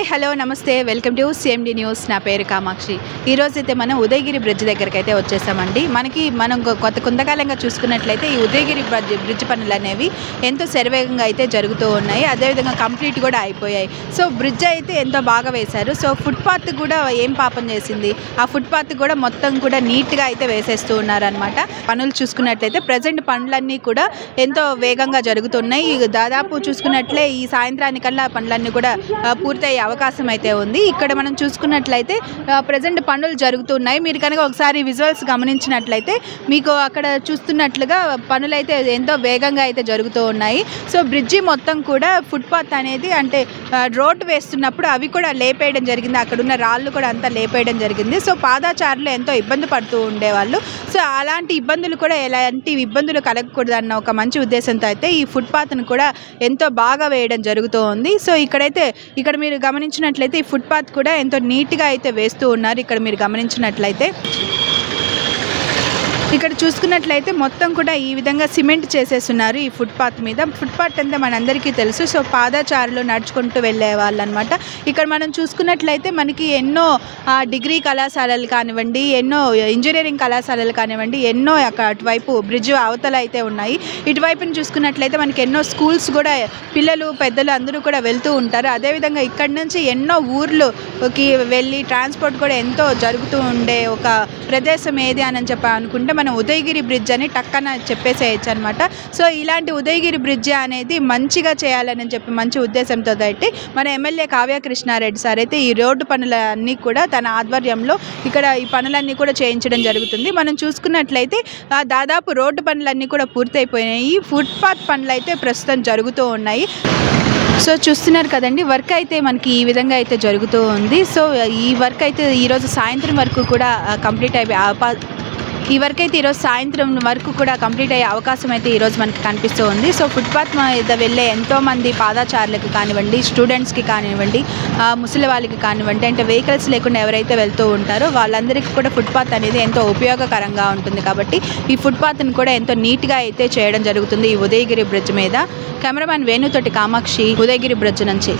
Hi hello నమస్తే. Welcome to CMD news నా పేరు కామాక్షి. ఈరోజు అయితే మనం ఉదయగిరి బ్రిడ్జ్ దగ్గరికి అయితే వచ్చేసామండి. మనకి మనం కొత్త కొంతకాలంగా చూసుకున్నట్లయితే ఈ ఉదయగిరి బ్రిడ్జ్ బ్రిడ్జ్ పనులు అనేవి ఎంతో శరవేగంగా అయితే జరుగుతూ ఉన్నాయి. అదేవిధంగా కంప్లీట్ కూడా అయిపోయాయి. సో బ్రిడ్జ్ అయితే ఎంతో బాగా వేశారు. సో ఫుట్పాత్ కూడా ఏం పాపం చేసింది? ఆ ఫుట్పాత్ కూడా మొత్తం కూడా నీట్గా అయితే వేసేస్తూ ఉన్నారనమాట పనులు చూసుకున్నట్లయితే ప్రజెంట్ పనులన్నీ కూడా ఎంతో వేగంగా జరుగుతున్నాయి. దాదాపు చూసుకున్నట్లే ఈ సాయంత్రానికల్లా పనులన్నీ కూడా పూర్తయ్యే అవకాశం అయితే ఉంది. ఇక్కడ మనం చూసుకున్నట్లయితే ప్రజెంట్ పనులు జరుగుతున్నాయి. మీరు కనుక ఒకసారి విజువల్స్ గమనించినట్లయితే మీకు అక్కడ చూస్తున్నట్లుగా పనులు అయితే ఎంతో వేగంగా అయితే జరుగుతూ ఉన్నాయి. సో బ్రిడ్జి మొత్తం కూడా ఫుట్పాత్ అనేది అంటే రోడ్ వేస్తున్నప్పుడు అవి కూడా లేపేయడం జరిగింది. అక్కడ ఉన్న రాళ్ళు కూడా అంతా లేపేయడం జరిగింది. సో పాదాచారులు ఎంతో ఇబ్బంది పడుతూ ఉండేవాళ్ళు. సో అలాంటి ఇబ్బందులు కూడా ఎలాంటి ఇబ్బందులు కలగకూడదు అన్న ఒక మంచి ఉద్దేశంతో అయితే ఈ ఫుట్పాత్ను కూడా ఎంతో బాగా వేయడం జరుగుతూ ఉంది. సో ఇక్కడైతే ఇక్కడ మీరు గమని గమనించినట్లయితే ఈ ఫుట్పాత్ కూడా ఎంతో నీట్గా అయితే వేస్తూ ఉన్నారు. ఇక్కడ మీరు గమనించినట్లయితే ఇక్కడ చూసుకున్నట్లయితే మొత్తం కూడా ఈ విధంగా సిమెంట్ చేసేస్తున్నారు ఈ ఫుట్పాత్ మీద. ఫుట్పాత్ అంటే మనందరికీ తెలుసు. సో పాదచారులు నడుచుకుంటూ వెళ్ళే వాళ్ళు అనమాట ఇక్కడ మనం చూసుకున్నట్లయితే మనకి ఎన్నో డిగ్రీ కళాశాలలు కానివ్వండి ఎన్నో ఇంజనీరింగ్ కళాశాలలు కానివ్వండి ఎన్నో అక్కడ అటువైపు బ్రిడ్జ్ అవతల అయితే ఉన్నాయి. ఇటువైపుని చూసుకున్నట్లయితే మనకి ఎన్నో స్కూల్స్ కూడా పిల్లలు పెద్దలు అందరూ కూడా వెళ్తూ ఉంటారు. అదేవిధంగా ఇక్కడ నుంచి ఎన్నో ఊర్లుకి వెళ్ళి ట్రాన్స్పోర్ట్ కూడా ఎంతో జరుగుతూ ఉండే ఒక ప్రదేశం ఏది అని చెప్పి అనుకుంటే మనం ఉదయగిరి బ్రిడ్జ్ అని టక్కన చెప్పేసేయచ్చు అనమాట సో ఇలాంటి ఉదయగిరి బ్రిడ్జ్ అనేది మంచిగా చేయాలని చెప్పి మంచి ఉద్దేశంతో అయితే మన ఎమ్మెల్యే కావ్య కృష్ణారెడ్డి సార్ అయితే ఈ రోడ్డు పనులన్నీ కూడా తన ఆధ్వర్యంలో ఇక్కడ ఈ పనులన్నీ కూడా చేయించడం జరుగుతుంది. మనం చూసుకున్నట్లయితే దాదాపు రోడ్డు పనులన్నీ కూడా పూర్తయిపోయినాయి. ఫుట్పాత్ పనులు అయితే ప్రస్తుతం జరుగుతూ ఉన్నాయి. సో చూస్తున్నారు కదండి వర్క్ అయితే మనకి ఈ విధంగా అయితే జరుగుతూ ఉంది. సో ఈ వర్క్ అయితే ఈరోజు సాయంత్రం వరకు కూడా కంప్లీట్ అయిపోయి ఈ వర్క్ అయితే ఈరోజు సాయంత్రం వరకు కూడా కంప్లీట్ అయ్యే అవకాశం అయితే ఈరోజు మనకి కనిపిస్తూ ఉంది. సో ఫుట్పాత్ మీద వెళ్ళే ఎంతోమంది పాదాచారులకు కానివ్వండి స్టూడెంట్స్కి కానివ్వండి ముసలి వాళ్ళకి కానివ్వండి అంటే వెహికల్స్ లేకుండా ఎవరైతే వెళ్తూ ఉంటారో వాళ్ళందరికీ కూడా ఫుట్పాత్ అనేది ఎంతో ఉపయోగకరంగా ఉంటుంది. కాబట్టి ఈ ఫుట్పాత్ని కూడా ఎంతో నీట్గా అయితే చేయడం జరుగుతుంది ఈ ఉదయగిరి బ్రిడ్జ్ మీద. కెమెరామ్యాన్ వేణుతోటి కామాక్షి ఉదయగిరి బ్రిడ్జ్ నుంచి.